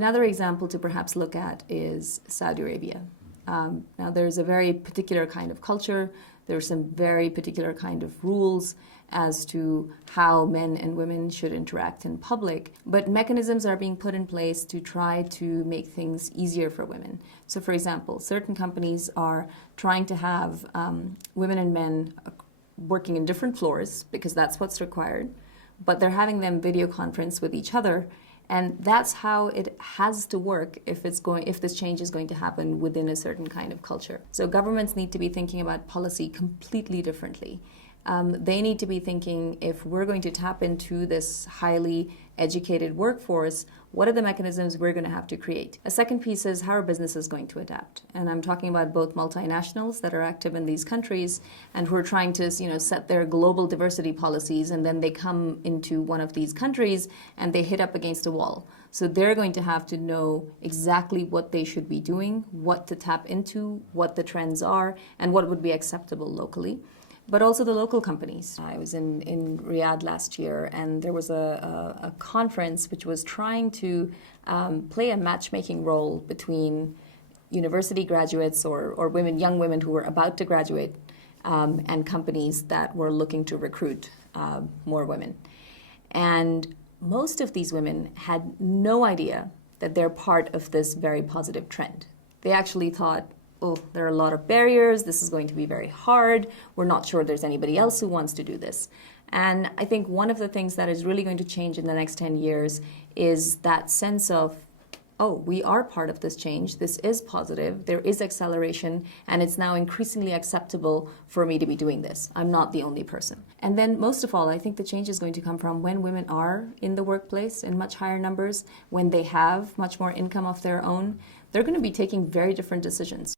Another example to perhaps look at is Saudi Arabia. Now, there's a very particular kind of culture. There's some very particular kind of rules as to how men and women should interact in public. But mechanisms are being put in place to try to make things easier for women. So, for example, certain companies are trying to have women and men working in different floors because that's what's required, but they're having them video conference with each other. And that's how it has to work if this change is going to happen within a certain kind of culture. So governments need to be thinking about policy completely differently. They need to be thinking, if we're going to tap into this highly educated workforce, what are the mechanisms we're going to have to create? A second piece is, how are businesses going to adapt? And I'm talking about both multinationals that are active in these countries and who are trying to, set their global diversity policies, and then they come into one of these countries and they hit up against a wall. So they're going to have to know exactly what they should be doing, what to tap into, what the trends are, and what would be acceptable locally. But also the local companies. I was in Riyadh last year, and there was a conference which was trying to play a matchmaking role between university graduates or young women who were about to graduate, and companies that were looking to recruit more women. And most of these women had no idea that they're part of this very positive trend. They actually thought, oh, there are a lot of barriers, this is going to be very hard, we're not sure there's anybody else who wants to do this. And I think one of the things that is really going to change in the next 10 years is that sense of, oh, we are part of this change, this is positive, there is acceleration, and it's now increasingly acceptable for me to be doing this. I'm not the only person. And then most of all, I think the change is going to come from when women are in the workplace in much higher numbers, when they have much more income of their own, they're going to be taking very different decisions.